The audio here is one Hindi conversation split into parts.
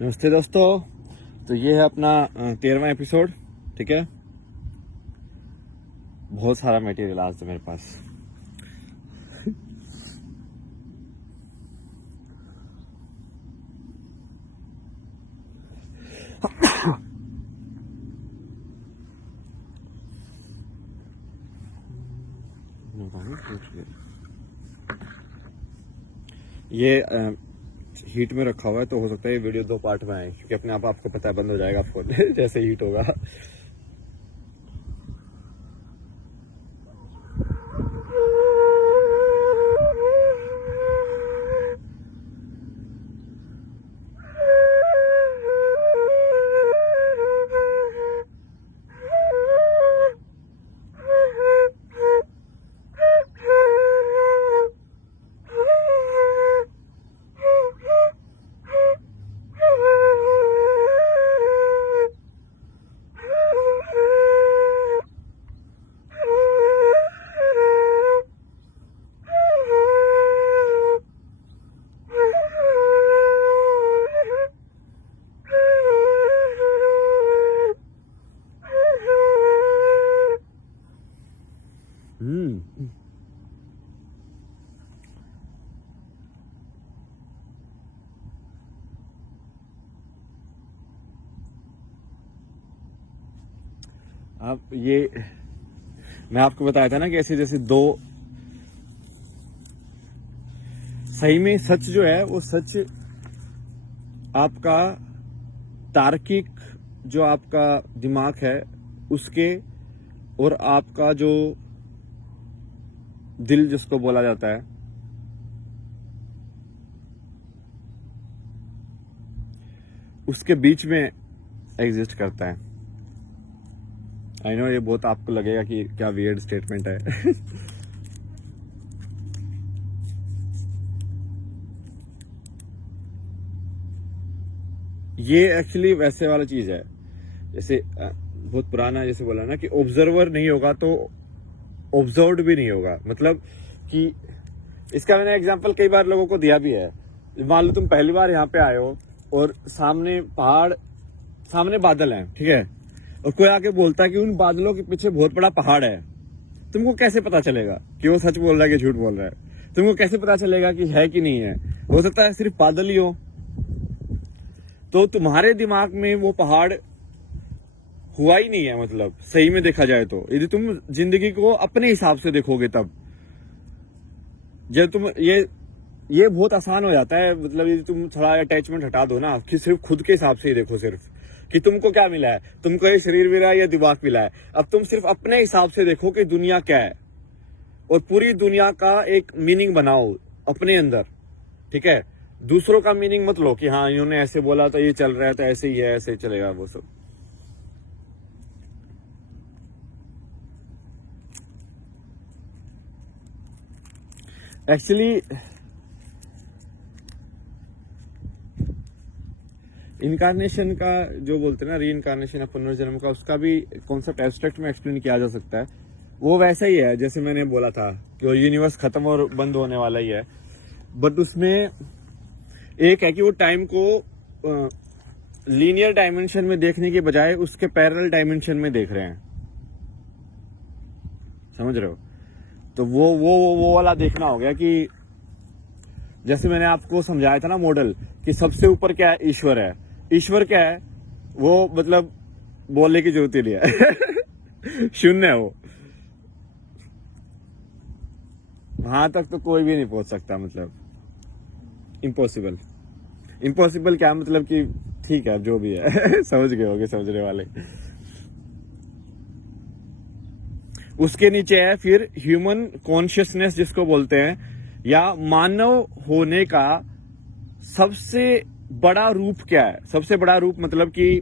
नमस्ते दोस्तों। तो ये है अपना 13वां एपिसोड। ठीक है, बहुत सारा मटेरियल आज तो मेरे पास। ये हीट में रखा हुआ है तो हो सकता है ये वीडियो 2 पार्ट में आए, क्योंकि अपने आप आपको पता है बंद हो जाएगा फोन जैसे हीट होगा। अब ये मैं आपको बताया था ना कि ऐसे जैसे दो, सही में सच जो है वो सच आपका तार्किक जो आपका दिमाग है उसके, और आपका जो दिल जिसको बोला जाता है, उसके बीच में एग्जिस्ट करता है। आई नो ये बहुत आपको लगेगा कि क्या वियर्ड स्टेटमेंट है ये एक्चुअली वैसे वाला चीज है जैसे बहुत पुराना जैसे बोला ना कि ऑब्जर्वर नहीं होगा तो ऑब्जर्व्ड भी नहीं होगा। मतलब कि इसका मैंने एग्जांपल कई बार लोगों को दिया भी है। मान लो तुम पहली बार यहाँ पे आए हो और सामने पहाड़, सामने बादल हैं, ठीक है, और कोई आके बोलता है कि उन बादलों के पीछे बहुत बड़ा पहाड़ है। तुमको कैसे पता चलेगा कि वो सच बोल रहा है कि झूठ बोल रहा है? तुमको कैसे पता चलेगा कि है कि नहीं है? हो सकता है सिर्फ बादल ही हो। तो तुम्हारे दिमाग में वो पहाड़ हुआ ही नहीं है। मतलब सही में देखा जाए तो यदि तुम जिंदगी को अपने हिसाब से देखोगे तब, जब तुम ये बहुत आसान हो जाता है। मतलब यदि तुम थोड़ा अटैचमेंट हटा दो ना कि सिर्फ खुद के हिसाब से ही देखो, सिर्फ कि तुमको क्या मिला है, तुमको ये शरीर मिला है या दिमाग मिला है। अब तुम सिर्फ अपने हिसाब से देखो कि दुनिया क्या है, और पूरी दुनिया का एक मीनिंग बनाओ अपने अंदर। ठीक है, दूसरों का मीनिंग मत लो कि हाँ इन्होंने ऐसे बोला तो ये चल रहा है तो ऐसे ही है, ऐसे ही चलेगा वो सब। एक्चुअली इनकारनेशन का जो बोलते हैं ना, री इनकारनेशन ऑफ पुनर्जन्म का, उसका भी कॉन्सेप्ट एब्स्ट्रैक्ट में एक्सप्लेन किया जा सकता है। वो वैसा ही है जैसे मैंने बोला था कि यूनिवर्स खत्म और बंद होने वाला ही है, बट उसमें एक है कि वो टाइम को लीनियर डायमेंशन में देखने के बजाय उसके पैरेलल डायमेंशन में देख रहे हैं। समझ रहे हो? तो वो वाला देखना हो गया कि जैसे मैंने आपको समझाया था ना मॉडल, कि सबसे ऊपर क्या है? ईश्वर है। ईश्वर क्या है? वो मतलब बोलने की जरूरत ही नहीं है शून्य है वो। वहां तक तो कोई भी नहीं पहुंच सकता। मतलब इम्पॉसिबल। इम्पॉसिबल क्या मतलब कि ठीक है जो भी है समझ गए होगे समझने वाले। उसके नीचे है फिर ह्यूमन कॉन्शियसनेस जिसको बोलते हैं, या मानव होने का सबसे बड़ा रूप क्या है? सबसे बड़ा रूप मतलब कि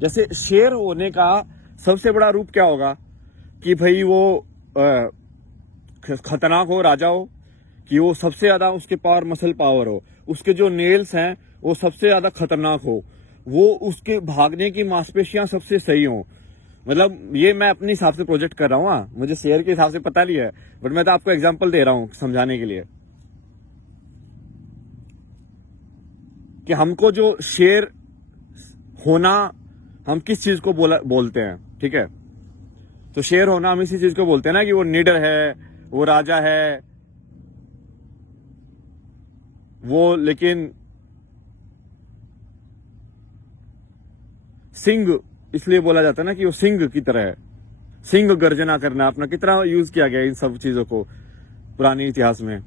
जैसे शेर होने का सबसे बड़ा रूप क्या होगा? कि भाई वो खतरनाक हो, राजा हो, कि वो सबसे ज्यादा उसके पावर मसल पावर हो, उसके जो नेल्स हैं वो सबसे ज्यादा खतरनाक हो, वो उसके भागने की मांसपेशियां सबसे सही हो। मतलब ये मैं अपने हिसाब से प्रोजेक्ट कर रहा हूँ, मुझे शेयर के हिसाब से पता नहीं है, बट मैं तो आपको एग्जांपल दे रहा हूँ समझाने के लिए। कि हमको जो शेर होना, हम किस चीज को बोलते हैं, ठीक है। तो शेर होना हम इसी चीज को बोलते हैं ना कि वो निडर है, वो राजा है, वो लेकिन सिंह इसलिए बोला जाता है ना कि वो सिंह की तरह है। सिंह गर्जना करना अपना कितना यूज किया गया इन सब चीजों को पुराने इतिहास में।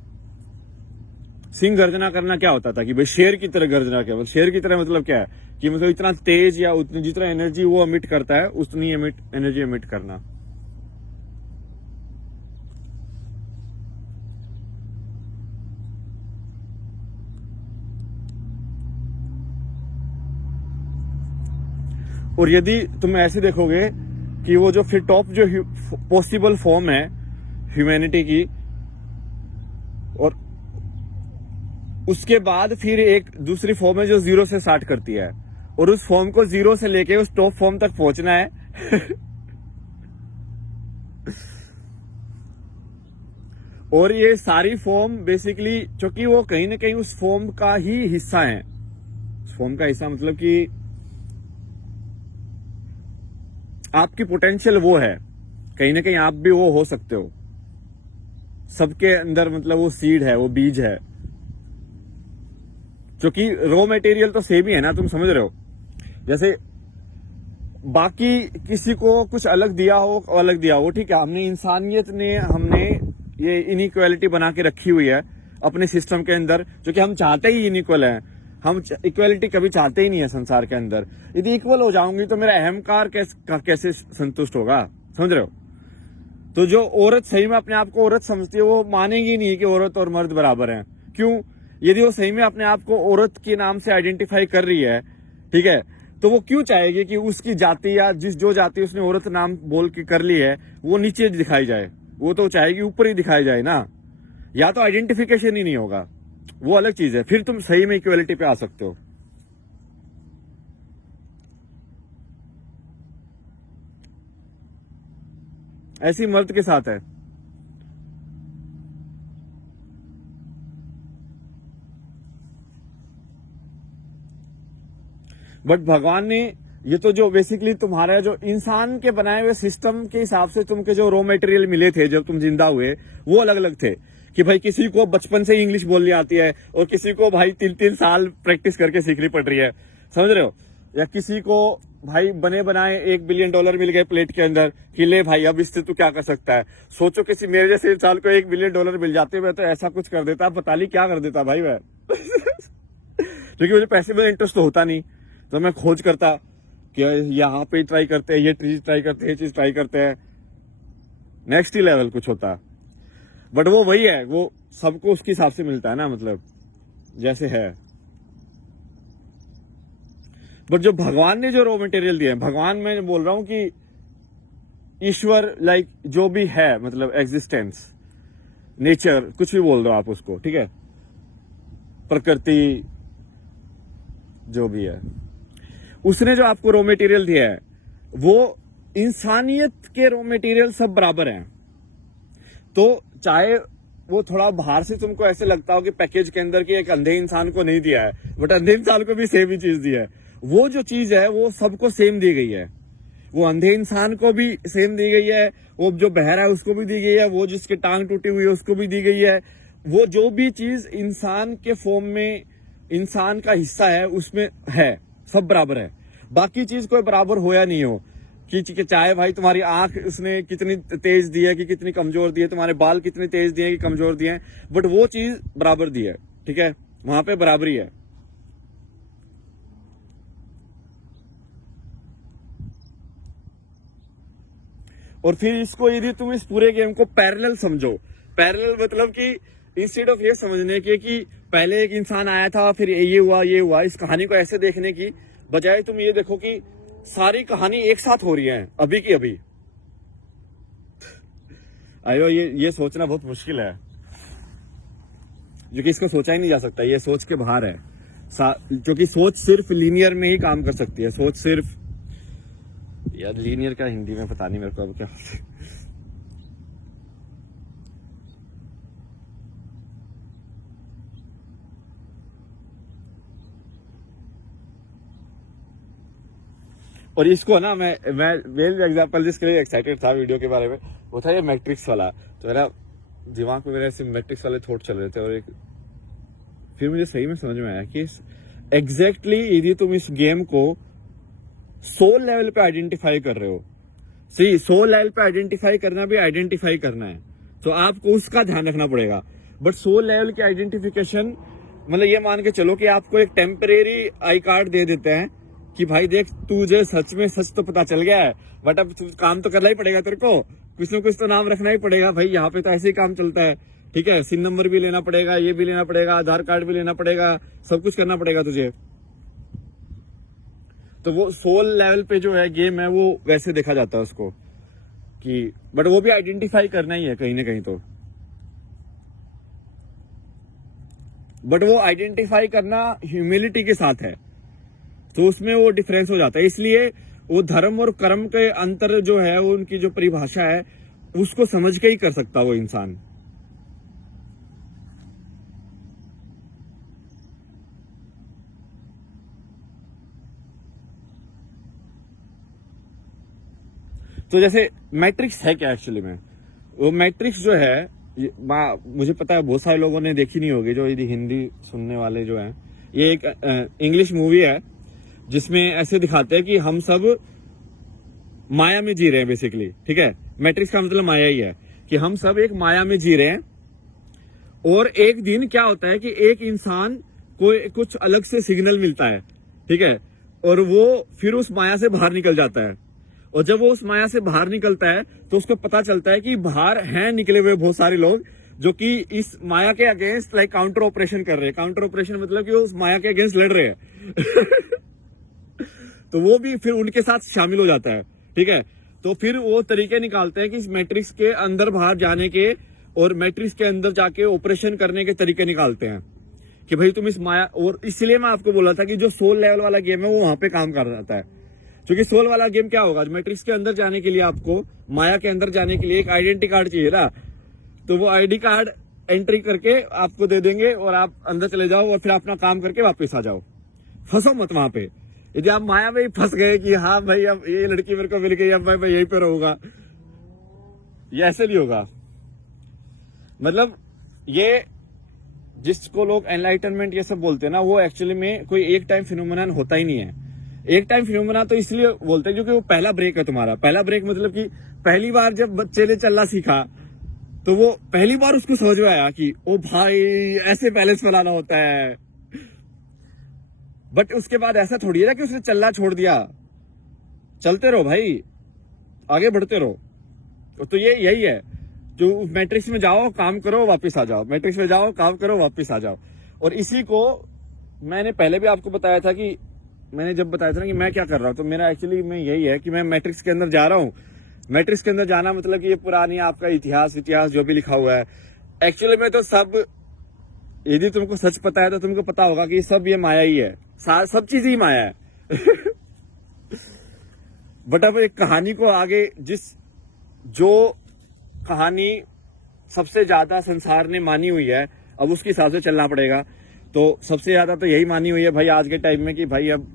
सिंह गर्जना करना क्या होता था कि भाई शेर की तरह गर्जना, क्या मतलब शेर की तरह मतलब क्या है कि मतलब इतना तेज या उतनी जितना एनर्जी वो एमिट करता है उतनी एनर्जी एमिट करना। और यदि तुम ऐसे देखोगे कि वो जो फिर टॉप जो पॉसिबल फॉर्म है ह्यूमैनिटी की, और उसके बाद फिर एक दूसरी फॉर्म है जो जीरो से स्टार्ट करती है, और उस फॉर्म को जीरो से लेके उस टॉप फॉर्म तक पहुंचना है। और ये सारी फॉर्म बेसिकली क्योंकि वो कहीं ना कहीं उस फॉर्म का ही हिस्सा है। उस फॉर्म का हिस्सा मतलब कि आपकी पोटेंशियल वो है, कहीं ना कहीं आप भी वो हो सकते हो। सबके अंदर मतलब वो सीड है, वो बीज है, क्योंकि रॉ मटेरियल तो सेम ही है ना, तुम समझ रहे हो। जैसे बाकी किसी को कुछ अलग दिया हो, अलग दिया हो, ठीक है, हमने इंसानियत ने हमने ये इनइक्वालिटी बना के रखी हुई है अपने सिस्टम के अंदर, जो कि हम चाहते ही इनइक्वल है। हम इक्वलिटी कभी चाहते ही नहीं है संसार के अंदर। यदि इक्वल हो जाऊंगी तो मेरा अहंकार कैसे संतुष्ट होगा, समझ रहे हो। तो जो औरत सही में अपने आप को औरत समझती है वो मानेगी नहीं कि औरत और मर्द बराबर हैं। क्यों? यदि वो सही में अपने आप को औरत के नाम से आइडेंटिफाई कर रही है, ठीक है, तो वो क्यों चाहेगी कि उसकी जाति या जो जाति उसने औरत नाम बोल के कर ली है वो नीचे दिखाई जाए। वो तो चाहेगी ऊपर ही दिखाई जाए ना। या तो आइडेंटिफिकेशन ही नहीं होगा, वो अलग चीज है, फिर तुम सही में इक्वलिटी पे आ सकते हो। ऐसी मर्द के साथ है। बट भगवान ने ये तो जो बेसिकली तुम्हारा जो इंसान के बनाए हुए सिस्टम के हिसाब से तुमके जो रॉ मटेरियल मिले थे जब तुम जिंदा हुए, वो अलग अलग थे। कि भाई किसी को बचपन से ही इंग्लिश बोलनी आती है और किसी को भाई 3-3 साल प्रैक्टिस करके सीखनी पड़ रही है, समझ रहे हो। या किसी को भाई बने बनाए $1 बिलियन मिल गए प्लेट के अंदर कि ले भाई अब इससे तू क्या कर सकता है। सोचो किसी मेरे जैसे इंसान को $1 बिलियन मिल जाते, मैं तो ऐसा कुछ कर देता, पता नहीं क्या कर देता भाई मैं। क्योंकि मुझे पैसे में इंटरेस्ट तो होता नहीं, तो मैं खोज करता कि यहाँ पे ट्राई करते हैं, ये चीज ट्राई करते हैं, ये चीज ट्राई करते हैं, नेक्स्ट ही लेवल कुछ होता। बट वो वही है, वो सबको उसके हिसाब से मिलता है ना, मतलब जैसे है। बट जो भगवान ने जो रॉ मटेरियल दिया है, भगवान मैं बोल रहा हूं कि ईश्वर लाइक जो भी है, मतलब एग्जिस्टेंस, नेचर, कुछ भी बोल दो आप उसको, ठीक है, प्रकृति जो भी है, उसने जो आपको रॉ मटेरियल दिया है वो इंसानियत के रॉ मटेरियल सब बराबर हैं। तो चाहे वो थोड़ा बाहर से तुमको ऐसे लगता हो कि पैकेज के अंदर कि एक अंधे इंसान को नहीं दिया है, बट अंधे इंसान को भी सेम ही चीज दी है। वो जो चीज है वो सबको सेम दी गई है। वो अंधे इंसान को भी सेम दी गई है, वो जो बहरा है उसको भी दी गई है, वो जिसकी टांग टूटी हुई है उसको भी दी गई है। वो जो भी चीज इंसान के फॉर्म में इंसान का हिस्सा है उसमें है, सब बराबर है। बाकी चीज कोई बराबर हो या नहीं हो, कि चाहे भाई तुम्हारी आंख उसने कितनी तेज दी है कि कितनी कमजोर दी है, तुम्हारे बाल कितने तेज दिए कि कमजोर दिए हैं, बट वो चीज बराबर दी है, ठीक है, वहां पे बराबरी है। और फिर इसको यदि तुम इस पूरे गेम को पैरेलल समझो, पैरेलल मतलब कि इंस्टेड ऑफ ये समझने के कि पहले एक इंसान आया था फिर ये हुआ ये हुआ, इस कहानी को ऐसे देखने की बजाय तुम ये देखो कि सारी कहानी एक साथ हो रही है अभी की अभी। आयो ये सोचना बहुत मुश्किल है, जो कि इसको सोचा ही नहीं जा सकता, ये सोच के बाहर है। क्योंकि सोच सिर्फ लीनियर में ही काम कर सकती है। सोच सिर्फ, यार लीनियर का हिंदी में पता नहीं मेरे को अब क्या। और इसको ना मैं मेन एग्जांपल जिसके लिए एक्साइटेड था वीडियो के बारे में वो था ये मैट्रिक्स वाला। तो मेरा दिमाग में मेरे ऐसे मैट्रिक्स वाले थॉट चल रहे थे और फिर मुझे सही में समझ में आया कि एग्जैक्टली यदि तुम इस गेम को सोल लेवल पे आइडेंटिफाई कर रहे हो, सही सोल लेवल पे आइडेंटिफाई करना भी आइडेंटिफाई करना है तो आपको उसका ध्यान रखना पड़ेगा। बट सोल लेवल की आइडेंटिफिकेशन मतलब ये मान के चलो कि आपको एक टेम्परेरी आई कार्ड दे देते हैं कि भाई देख तुझे सच में सच तो पता चल गया है, बट अब काम तो करना ही पड़ेगा, तेरे को कुछ ना कुछ तो नाम रखना ही पड़ेगा भाई, यहाँ पे तो ऐसे ही काम चलता है, ठीक है, सिन नंबर भी लेना पड़ेगा, ये भी लेना पड़ेगा, आधार कार्ड भी लेना पड़ेगा, सब कुछ करना पड़ेगा तुझे। तो वो सोल लेवल पे जो है गेम है वो वैसे देखा जाता है उसको कि, बट वो भी आइडेंटिफाई करना ही है कहीं ना कहीं तो, बट वो आइडेंटिफाई करना ह्यूमिलिटी के साथ है तो उसमें वो डिफरेंस हो जाता है। इसलिए वो धर्म और कर्म के अंतर जो है वो उनकी जो परिभाषा है उसको समझ के ही कर सकता वो इंसान। तो जैसे मैट्रिक्स है क्या एक्चुअली में, वो मैट्रिक्स जो है मुझे पता है बहुत सारे लोगों ने देखी नहीं होगी, जो यदि हिंदी सुनने वाले जो हैं, ये एक इंग्लिश मूवी है जिसमें ऐसे दिखाते हैं कि हम सब माया में जी रहे हैं बेसिकली, ठीक है। मैट्रिक्स का मतलब माया ही है कि हम सब एक माया में जी रहे हैं और एक दिन क्या होता है कि एक इंसान को कुछ अलग से सिग्नल मिलता है, ठीक है, और वो फिर उस माया से बाहर निकल जाता है और जब वो उस माया से बाहर निकलता है तो उसको पता चलता है कि बाहर हैं निकले हुए बहुत सारे लोग जो कि इस माया के अगेंस्ट लाइक काउंटर ऑपरेशन कर रहे हैं। काउंटर ऑपरेशन मतलब कि वो उस माया के अगेंस्ट लड़ रहे हैं तो वो भी फिर उनके साथ शामिल हो जाता है, ठीक है। तो फिर वो तरीके निकालते हैं कि इस मैट्रिक्स के अंदर बाहर जाने के और मैट्रिक्स के अंदर जाके ऑपरेशन करने के तरीके निकालते हैं कि भाई तुम इस माया, और इसलिए मैं आपको बोला था कि जो सोल लेवल वाला गेम है वो वहां पे काम कर जाता है। क्योंकि सोल वाला गेम क्या होगा, मैट्रिक्स के अंदर जाने के लिए आपको, माया के अंदर जाने के लिए एक आइडेंटिटी कार्ड चाहिए ना, तो वो आईडी कार्ड एंट्री करके आपको दे देंगे और आप अंदर चले जाओ और फिर अपना काम करके वापस आ जाओ। फंसो मत वहां पे। यदि आप माया में ही फंस गए कि हाँ भाई अब ये लड़की मेरे को मिल गई, अब मैं यहीं पे रहूंगा, ये ऐसे नहीं होगा। मतलब ये जिसको लोग एनलाइटनमेंट ये सब बोलते हैं ना, वो एक्चुअली में कोई एक टाइम फिनोमेनन होता ही नहीं है। एक टाइम फिनोमेना तो इसलिए बोलते हैं क्योंकि वो पहला ब्रेक है तुम्हारा। पहला ब्रेक मतलब कि पहली बार जब बच्चे ने चलना सीखा तो वो पहली बार उसको समझ में आया कि ओ भाई ऐसे बैलेंस बनाना होता है। बट उसके बाद ऐसा थोड़ी है ना कि उसने चलना छोड़ दिया, चलते रहो भाई, आगे बढ़ते रहो। तो ये यही है, जो मैट्रिक्स में जाओ काम करो वापस आ जाओ, मैट्रिक्स में जाओ काम करो वापस आ जाओ। और इसी को मैंने पहले भी आपको बताया था कि मैंने जब बताया था ना कि मैं क्या कर रहा हूं, तो मेरा एक्चुअली में यही है कि मैं मैट्रिक्स के अंदर जा रहा हूं। मैट्रिक्स के अंदर जाना मतलब कि ये पुरानी आपका इतिहास जो भी लिखा हुआ है, एक्चुअली में तो सब, यदि तुमको सच पता है तो तुमको पता होगा कि सब ये माया ही है, सब चीज ही माया है बट अब एक कहानी को आगे, जो कहानी सबसे ज्यादा संसार ने मानी हुई है, अब उसके हिसाब से चलना पड़ेगा। तो सबसे ज्यादा तो यही मानी हुई है भाई आज के टाइम में कि भाई अब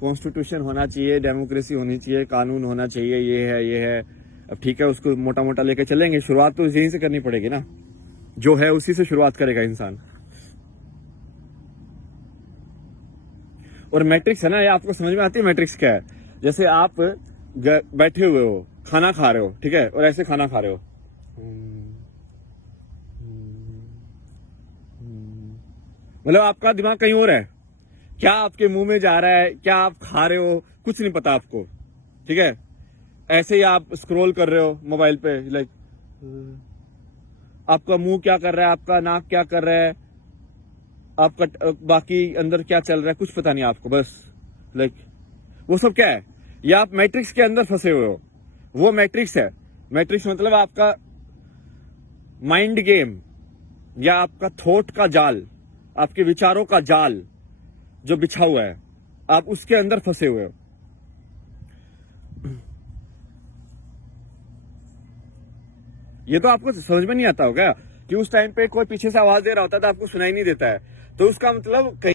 कॉन्स्टिट्यूशन होना चाहिए, डेमोक्रेसी होनी चाहिए, कानून होना चाहिए, ये है। अब ठीक है, उसको मोटा मोटा लेके चलेंगे, शुरुआत तो यहीं से करनी पड़ेगी ना, जो है उसी से शुरुआत करेगा इंसान। और मैट्रिक्स है ना, ये आपको समझ में आती है मैट्रिक्स क्या है। जैसे आप बैठे हुए हो, खाना खा रहे हो, ठीक है, और ऐसे खाना खा रहे हो, मतलब आपका दिमाग कहीं और है, क्या आपके मुंह में जा रहा है, क्या आप खा रहे हो, कुछ नहीं पता आपको, ठीक है। ऐसे ही आप स्क्रॉल कर रहे हो मोबाइल पे, लाइक आपका मुंह क्या कर रहा है, आपका नाक क्या कर रहा है, आपका बाकी अंदर क्या चल रहा है, कुछ पता नहीं आपको, बस लाइक वो सब क्या है, या आप मैट्रिक्स के अंदर फंसे हुए हो, वो मैट्रिक्स है। मैट्रिक्स मतलब आपका माइंड गेम या आपका थॉट का जाल, आपके विचारों का जाल जो बिछा हुआ है, आप उसके अंदर फंसे हुए हो। ये तो आपको समझ में नहीं आता होगा कि उस टाइम पे कोई पीछे से आवाज दे रहा होता है तो आपको सुनाई नहीं देता है, तो उसका मतलब कहीं